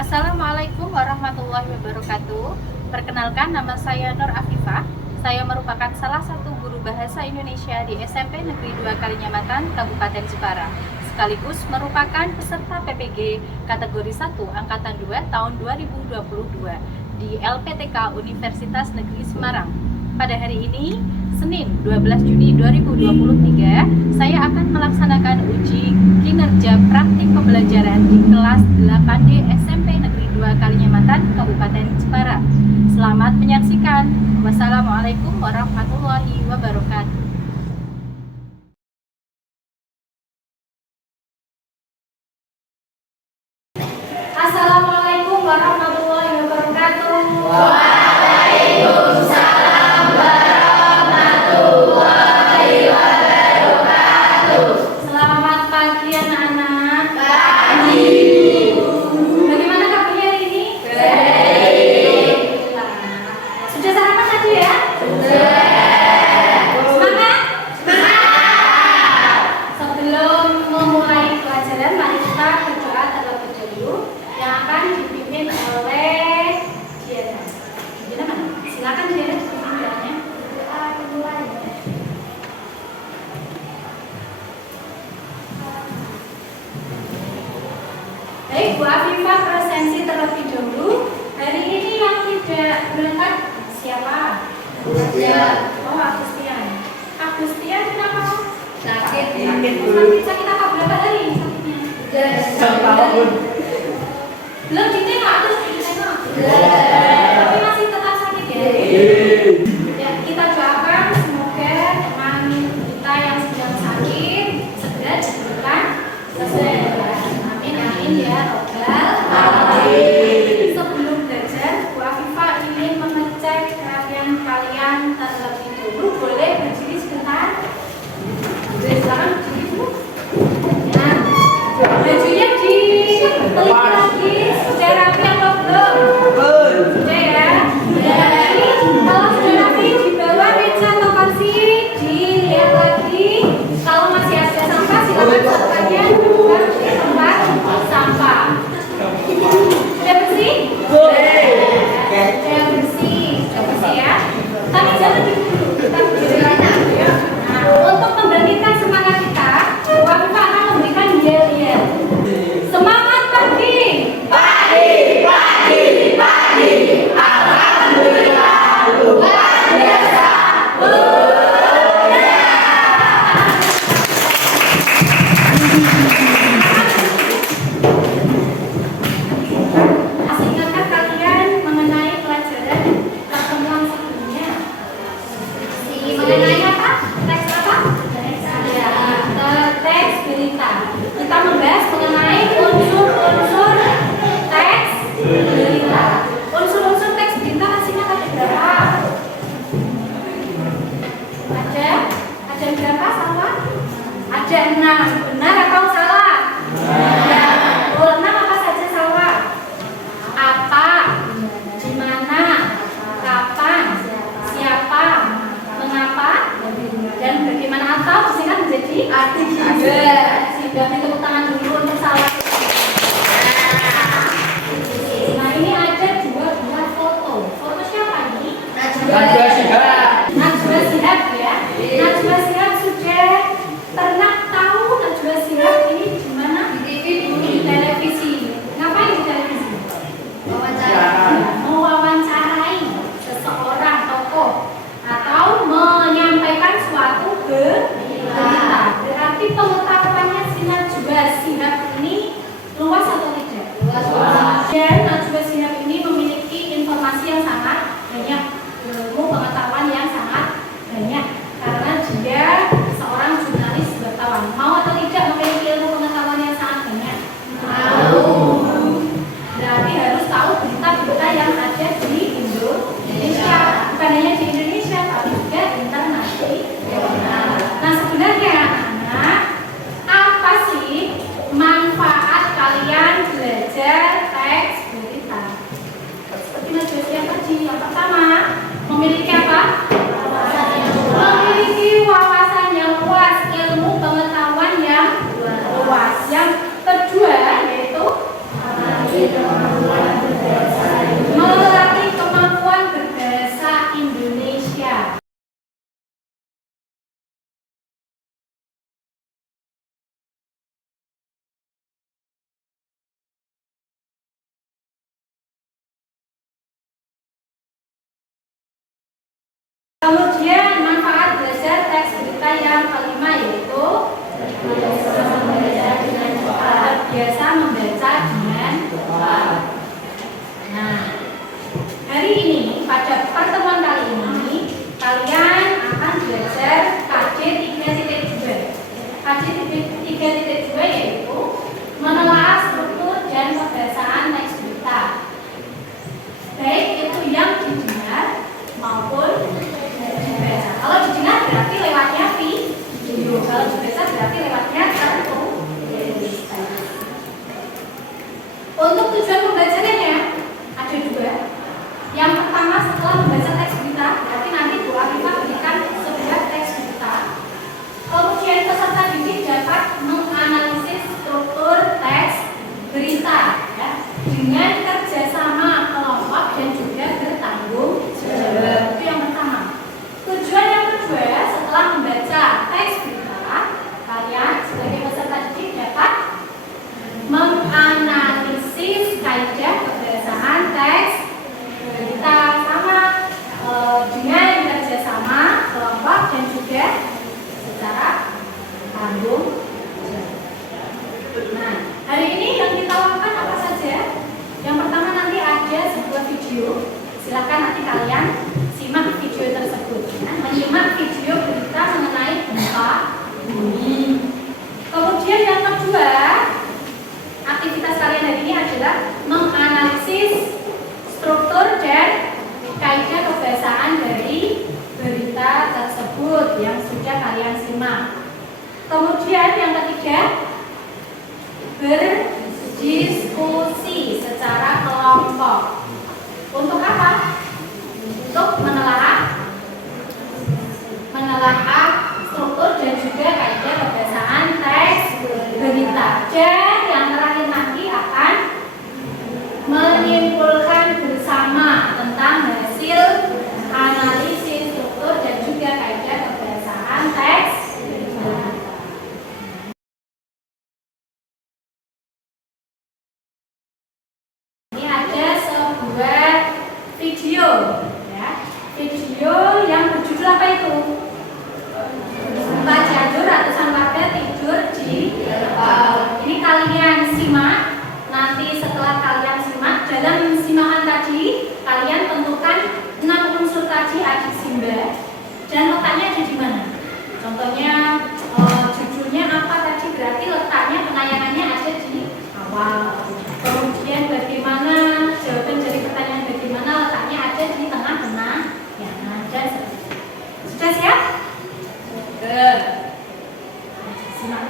Assalamualaikum warahmatullahi wabarakatuh. Perkenalkan, nama saya Nur Afifah. Saya merupakan salah satu guru bahasa Indonesia di SMP Negeri 2 Kalinyamatan, Kabupaten Jepara, sekaligus merupakan peserta PPG kategori 1 Angkatan 2 tahun 2022 di LPTK Universitas Negeri Semarang. Pada hari ini, Senin 12 Juni 2023, saya akan melaksanakan uji kinerja praktik pembelajaran di kelas 8D SMP Negeri 2 Kalinyamatan, Kabupaten Jepara. Selamat menyaksikan. Wassalamualaikum warahmatullahi wabarakatuh. Assalamualaikum warahmatullahi wabarakatuh. Waalaikumsalam warahmatullahi wabarakatuh. Selamat pagi anak-anak. Pagi. Bagaimana kabarnya hari ini? Baik. Sudah sarapan tadi ya? Sudah. Semangat? Semangat. Sebelum memulai pelajaran, mari kita berdoa terlebih dahulu yang akan dipimpin oleh Diana. Diana mana? Silakan Diana, pimpin doanya. Baik, Bu Afifah presensi terlebih dahulu. Hari ini yang tidak berangkat siapa? Agustian. Oh, Agustian. Agustian kenapa? Sakit. Sakit apa? Berapa hari sakitnya? Tahun. Belum ditengok, terus ditengok. Belum. Tapi masih tetap sakit ya? Ya, kita doakan semoga teman kita yang sedang sakit segera diberikan kesembuhan. Amin amin ya robbal alamin. Sebelum belajar, Bu Afifah ingin mengecek kalian terlebih dahulu. Boleh berdiri sebentar? Boleh, silakan berdiri Bu. Ya, bajunya diteliti lagi. Sudah rapi atau belum? Kemudian manfaat belajar teks berita yang kelima yaitu biasa membaca dengan cepat. Nah, hari ini pada pertemuan kali ini kalian akan belajar KJ 3.2. KJ 3.2 yaitu menelaah struktur dan pembahasan teks berita, baik itu yang didengar maupun dibaca. Kalau didengar berarti lewatnya video, kalau dibaca berarti lewatnya kartu. Untuk tujuan pembacanya ada dua. Yang pertama, setelah membaca teks berita, berarti nanti Bu Afifah berikan sebuah teks berita. Kemudian peserta didik dapat menganalisis struktur teks berita ya, dengan kerjasama kelompok dan juga bertanggung jawab. Itu yang pertama. Tujuan yang kedua, setelah membaca teks berita, kalian sebagai peserta didik dapat menganalisis kaidah kebahasaan teks berita sama dengan kerjasama kelompok dan juga secara tanggung jawab. Nah, hari ini yang kita lakukan apa saja? Yang pertama nanti ada sebuah video. Silakan nanti kalian simak video tersebut. Ya. Menyimak video berita mengenai gempa bumi. Kemudian yang kedua, aktivitas kalian hari ini adalah menganalisis struktur dan kaidah kebahasaan dari berita tersebut yang sudah kalian simak. Kemudian yang ketiga, berdiskusi secara kelompok. Untuk apa? Untuk menelaah struktur dan juga kaidah kebahasaan teks berita. Dan yang terakhir nanti akan menyimpulkan bersama tentang hasil analisis struktur dan juga kaidah kebahasaan teks berita. Ini ada sebuah video ya. Video yang berjudul apa itu? Pak Janur ratusan warga tidur di terpal. Ini kalian simak. Nanti setelah kalian simak, dalam simakan tadi kalian tentukan 6 unsur tadi adik Simba dan letaknya ada di mana. Contohnya judulnya apa tadi, berarti letaknya penayangannya ada di awal. Kemudian bagaimana jawaban dari pertanyaan bagaimana letaknya ada di tengah-tengah ya, dan sudah siap? Simak.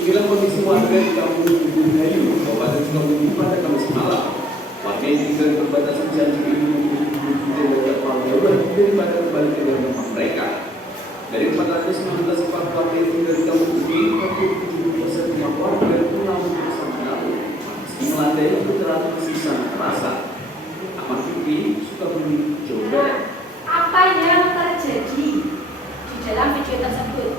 Inilah kondisi warga di Kampung Bubun Hayu, Kabupaten Sukabumi pada Kamis malam. Warga yang tinggal di perbatasan Cianjur ini menunggu terpal jauh daripada kembali ke rumah mereka. Dari 416 warga yang tinggal di Kampung Bubun, 47% warga pulang bersama lalu. Meski melandai putaran sisa terasa. Ahmad Fikri, Sukabumi, Jawa Barat. Apa yang terjadi di dalam video tersebut?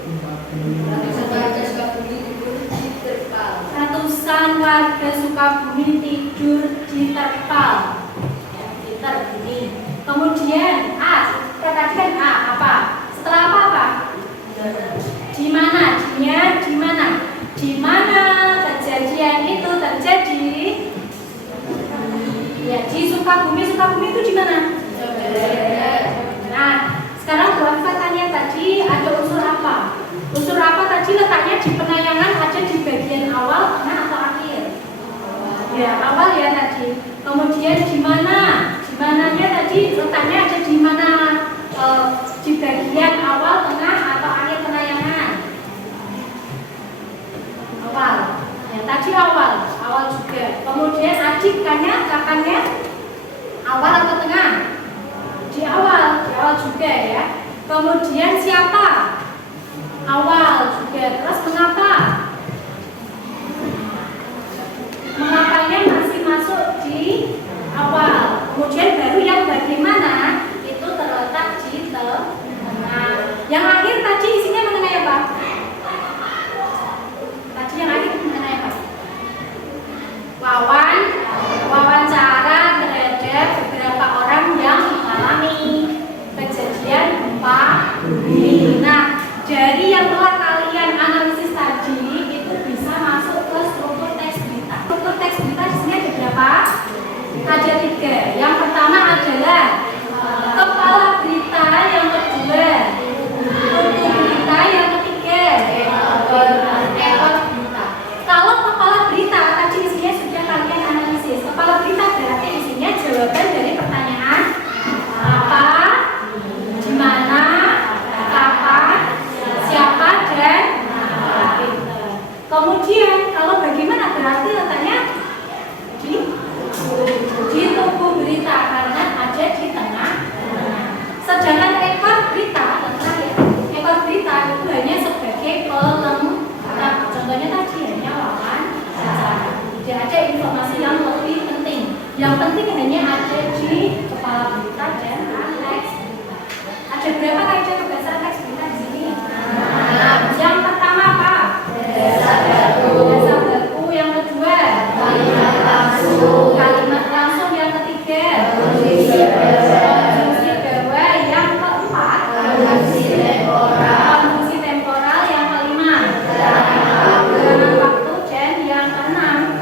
Ratusan warga Sukabumi tidur di terpal. Ya, Twitter ini. Kemudian tadi kan apa? Setelah apa? Di mana? Di mana? Di mana kejadian itu terjadi? Ya, di Sukabumi. Sukabumi itu di mana? Nah, sekarang Bu Afifah tanya tadi ada unsur apa? Unsur apa tadi letaknya di penayangan, ada di bagian awal, tengah atau akhir? Ya, awal ya tadi. Kemudian di mana? Di mananya tadi letaknya ada di mana? Di bagian awal, tengah atau akhir penayangan? Awal. Ya, tadi awal juga. Kemudian adikannya, kapannya? Awal atau tengah? Di awal juga ya. Kemudian siapa? Awal juga. Terus mengapa? Mengapanya masih masuk di awal. Kemudian baru yang bagaimana itu terletak di tengah. Yang penting hanya ada di kepala berita dan teks berita. Ada berapa kaedah kebiasaan teks berita di sini? Yang pertama apa? Dasar baku. Yang kedua? Kalimat langsung. Yang ketiga? Konjungsi bawah. Yang keempat? Konjungsi temporal. Yang kelima? Gerakan waktu. Dan yang keenam?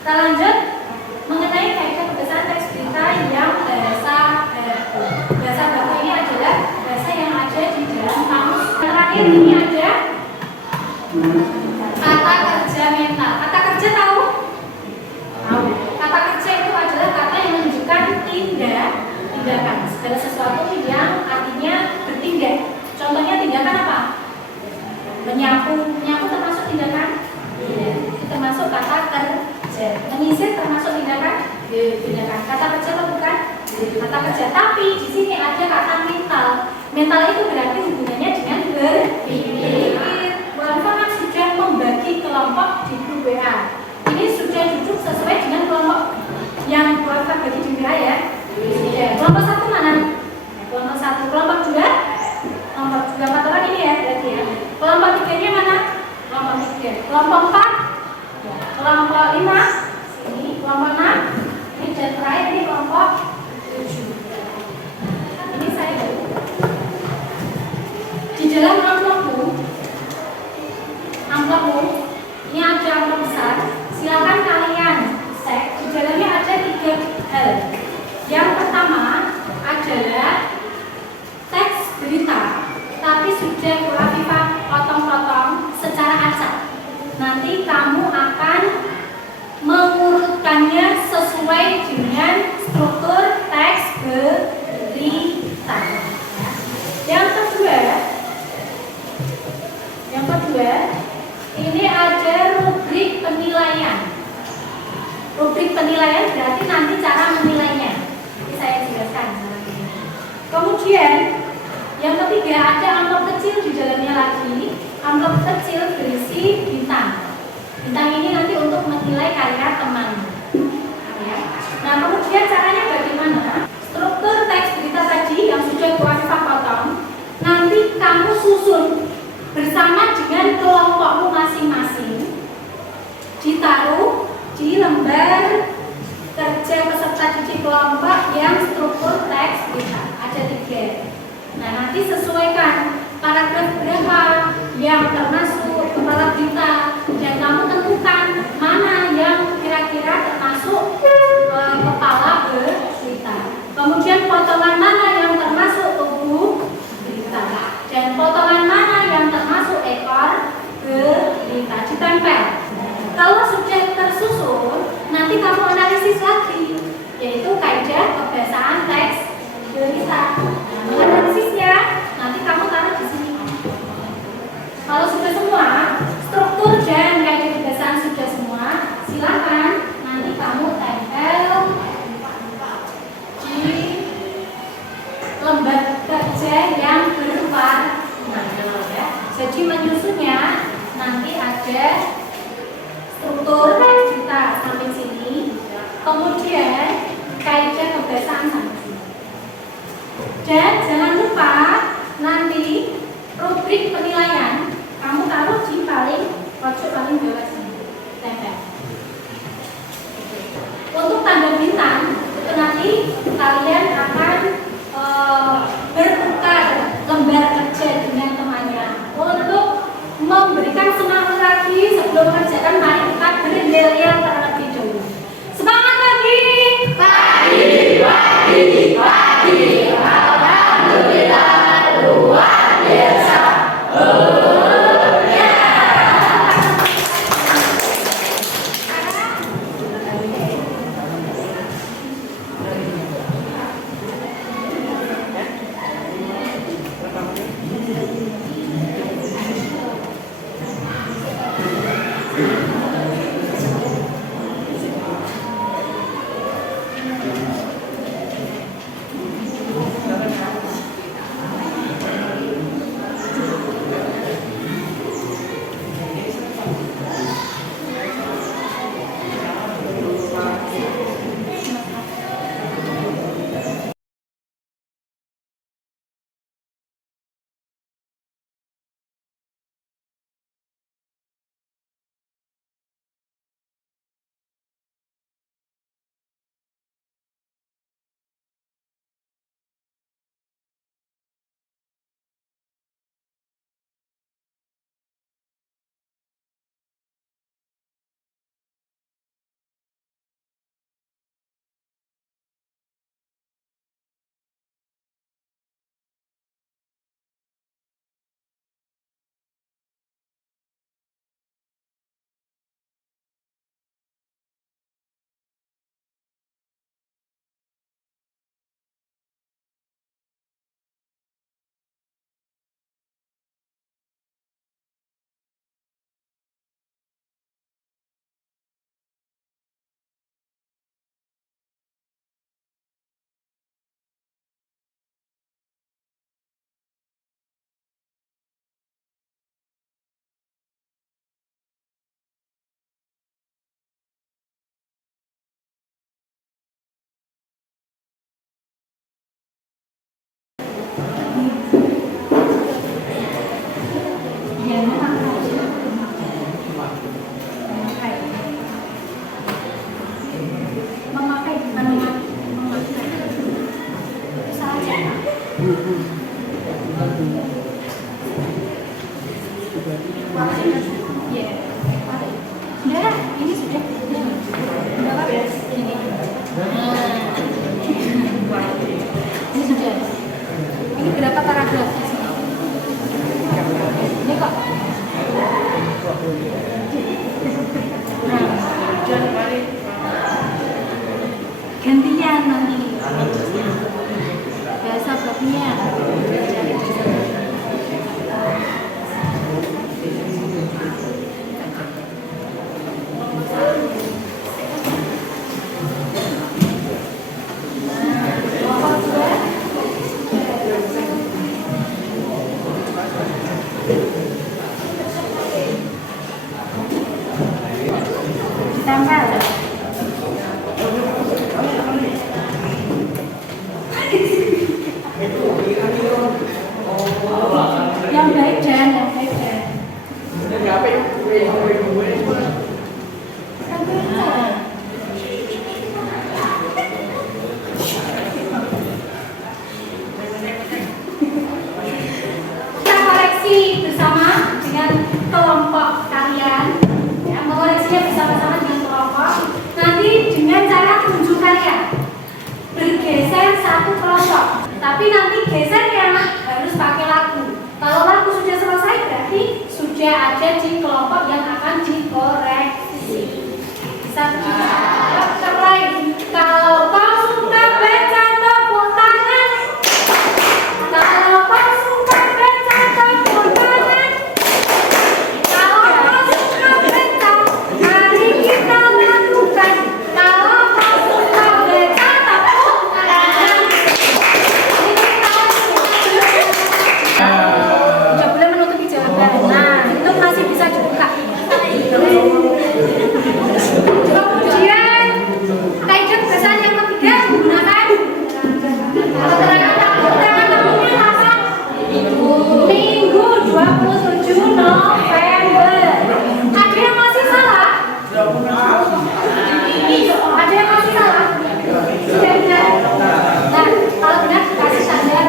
Kita lanjut mengenai kaidah kebiasaan teks berita yang bahasa baku. Bahasa baku ini adalah bahasa yang ada di dalam kamus. Terakhir ini ada kata kerja mental. Kata kerja tahu? Tahu. Kata kerja itu adalah kata yang menunjukkan tindakan, segala sesuatu yang artinya bertindak. Contohnya tindakan apa? Menyapu. Menyapu termasuk tindakan? Tidak. Itu termasuk kata kerja. Menyisir termasuk tindakan? Tindakan. Kata kerja atau bukan? Kata kerja. Tapi di sini ada kata mental. Mental itu berarti hubungannya dengan berpikir. Walaupun kan sudah membagi kelompok di grup WA. Ini sudah duduk sesuai dengan kelompok yang kita bagi di WA ya. Kelompok satu mana? Kelompok satu. Kelompok dua? Kelompok dua 4 orang ini ya berarti ya. Kelompok tiganya mana? Kelompok tiga. Kelompok 4? Kelompok 5? Sini. Kelompok 6? Ini dan terakhir ini kelompok 7. Ini saya baru. Di dalam amplopmu ini ada amplop besar. Silakan kalian cek. Di dalamnya ada 3 hal. Yang pertama adalah teks berita, tapi sudah Bu Afifah potong-potong secara acak. Nanti kamu akan mengurutkannya sesuai dengan struktur teks berita. Yang kedua, ini ada rubrik penilaian. Rubrik penilaian berarti nanti cara menilainya. Ini saya jelaskan. Kemudian yang ketiga ada amplop kecil di dalamnya lagi. Amplop kecil berisi bintang. Bintang ini nanti untuk menilai karya teman. Nah kemudian caranya bagaimana? Struktur teks berita tadi yang sudah Bu Afifah potong, nanti kamu susun bersama dengan kelompokmu masing-masing, ditaruh di lembar kerja peserta didik kelompok yang struktur teks berita. Ada 3. Nah nanti sesuaikan paragraf berapa yang termasuk kepala berita dan kamu tentukan mana yang kira-kira termasuk kepala berita. Kemudian potongan mana yang termasuk tubuh berita dan potongan mana yang termasuk ekor berita ditempel. Kalau sudah tersusun, nanti kamu analisis lagi, yaitu kaidah kebiasaan teks berita. Analisisnya nanti kamu taruh di sini. Kalau sudah semua, struktur dan kaidah kebiasaan sudah semua, silakan nanti kamu tempel di lembar kerja yang berwarna. Ya. Jadi menyusunnya nanti ada struktur teks berita sampai sini, kemudian kaidah kebiasaan sampai sini. Dan jangan lupa nanti rubrik penilaian kamu taruh di paling pojok paling bawah sini, tempel. Untuk tanda bintang itu nanti kalian akan bertukar lembar kerja dengan temannya. Untuk memberikan semangat lagi sebelum mengerjakan, mari kita beriel-yel terlebih dahulu. Semangat lagi! Pagi, pagi, pagi. Alhamdulillah luar biasa. Iya. Sudah, ini sudah. Sudah Pak? Ini. Ini sudah. Ini berapa paragraf di sini? Ini kok. Gantian nanti. Bahasa babnya. Tempel. Yang baik dan yang baik dan. Kita koreksi bersama dengan kelompok kalian. Ya, mengoreksinya bersama-sama dengan kelompok. Nanti dengan cara tunjuk kalian bergeser satu kelompok. Tapi nanti gesernya harus pakai lagu. Kalau lagu sudah selesai berarti sudah ada di kelompok yang akan dikoreksi. Bisa kita mulai. Kalau kau suka baca tepuk tangan. Kalau kau suka baca tepuk tangan. Kalau kau suka baca, mari kita lakukan. Kalau kau suka baca tepuk tangan. Tidak boleh menutupi jawaban. Nah, itu masih bisa dibuka. Kemudian kaidah bahasa yang ketiga menggunakan keterangan tepuknya kapan? Minggu 27 November. Ada yang masih salah? Ada yang masih salah? Sudah benar? Nah, kalau benar kasih tanda.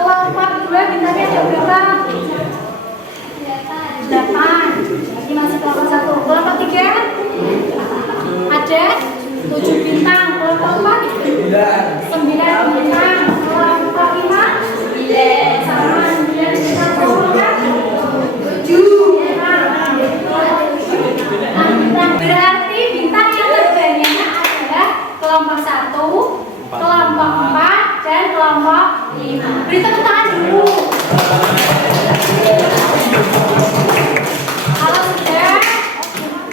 Kelompok 2 bintangnya ada berapa? 8. Ini masih kelompok 1. Kelompok 3 ada 7 bintang. Kelompok 4 9 bintang. Kelompok 5 sama 9 bintang. Kelompok 7 bintang. Berarti bintang yang terbanyak adalah kelompok 1, kelompok 4 dan kelompok 5. Beri tepuk tangan dulu. Kalau sudah,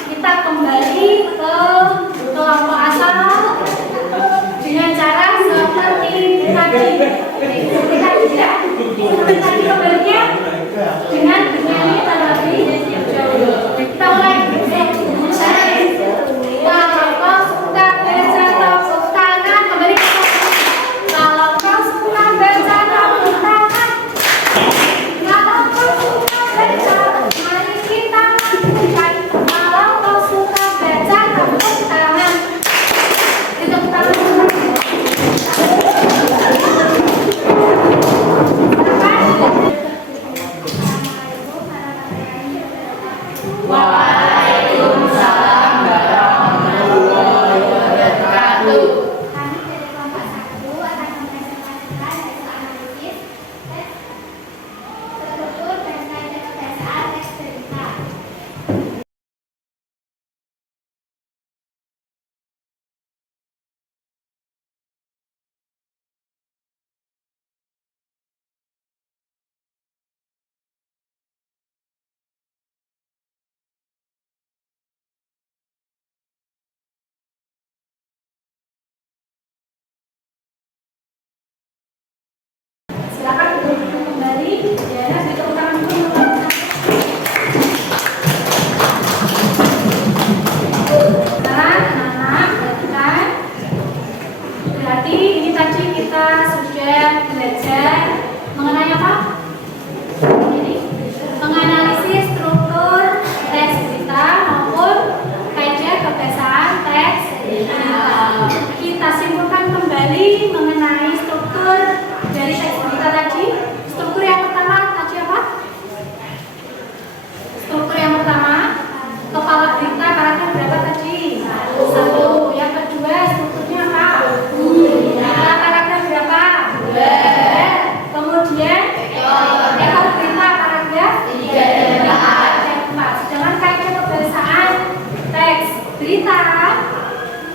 kita kembali ke kelompok asal dengan cara seperti tadi. Seperti tadi ya. Seperti tadi kembalinya dengan bernyanyi terlebih dahulu. Kita mulai. Kalau kau suka baca tepuk tangan, kembali ke kalau kau suka baca tepuk tangan. Kalau kau suka baca, mari kita lakukan. Kalau kau suka baca tepuk tangan. Tepuk tangan.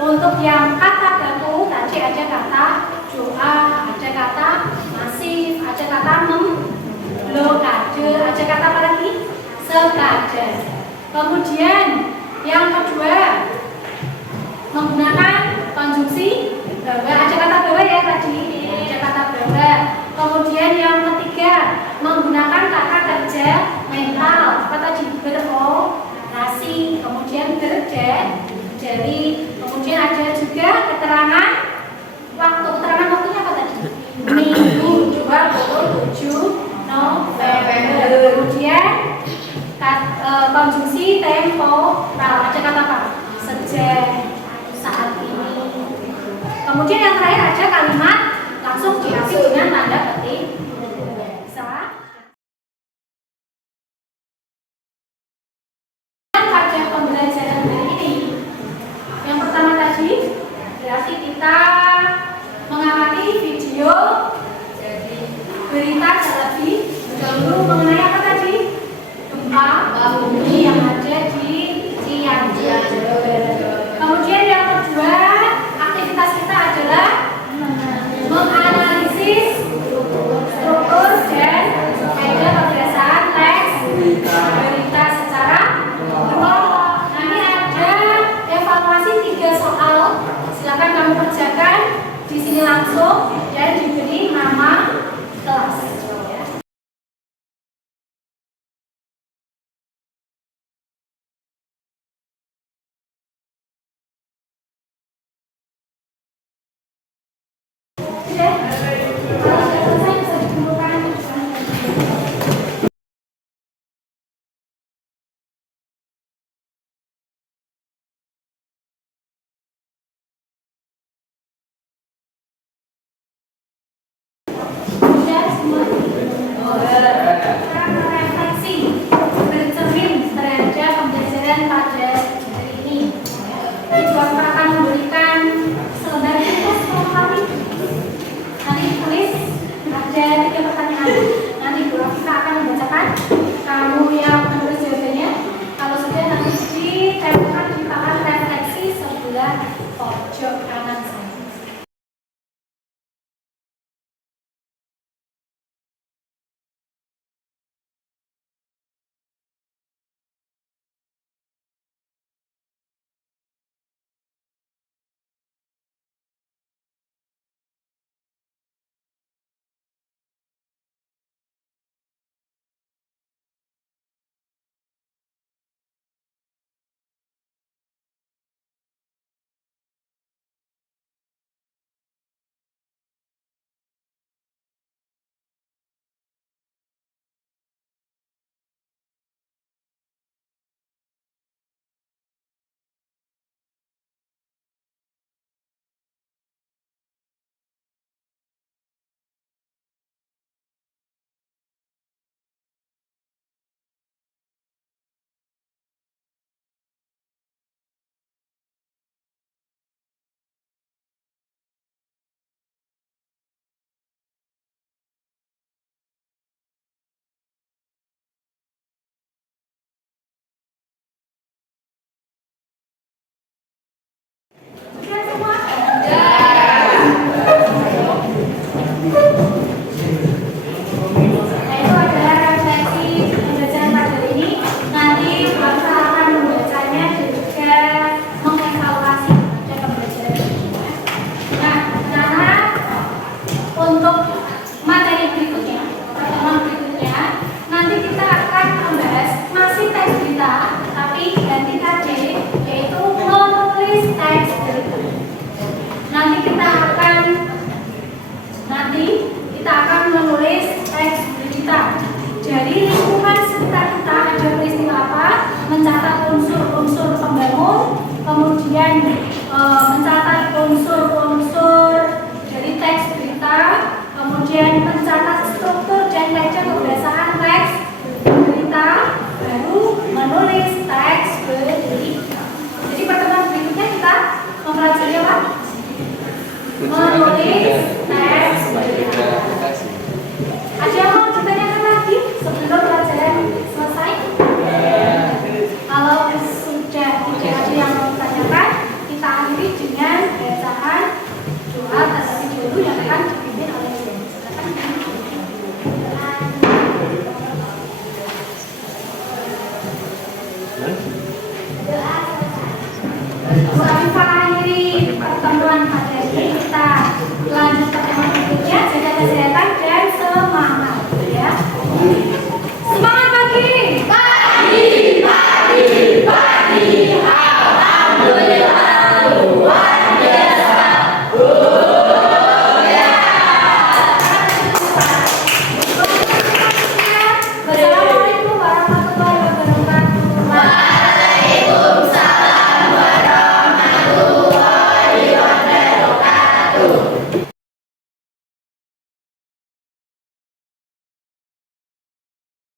Untuk yang kata baku tadi ada kata doa, ada kata masif, ada kata memblokade, ada kata apa lagi? Sekada. Kemudian yang kedua menggunakan konjungsi bahwa, ada kata bahwa ya tadi, ada kata bahwa. Kemudian yang ketiga menggunakan kata kerja mental, apa tadi? Berorasi, kemudian dari, kemudian ada juga keterangan waktu. Keterangan waktunya apa tadi? Minggu 27 November. Kemudian konjungsi temporal, ada kata apa? Sejak, saat ini. Kemudian yang terakhir ada kalimat langsung diakhiri dengan tanda petik. Bisa. Pada pembelajaran hari ini, yang pertama tadi berarti kita mengamati video berita terlebih dahulu mengenai apa tadi? Gempa bumi yang ada di Cianjur. Kemudian yang kedua, aktivitas kita adalah menganalisis struktur dan kaidah kebiasaan teks berita secara kelompok. Nanti ada evaluasi 3 soal. Silakan kamu kerjakan di sini langsung dan diberi nama kelas. Refleksi bercermin terhadap pembelajaran pada hari ini. Itu akan memberikan selembar tugas kali. Nanti tulis ada 3 pertanyaan. Nanti Bu Rafika akan membacakan. Kamu yang menulis jawabannya. Kalau sudah nanti ditempelkan di papan refleksi sebelah pojok kanan saya. mencatat unsur-unsur pembangun, kemudian mencatat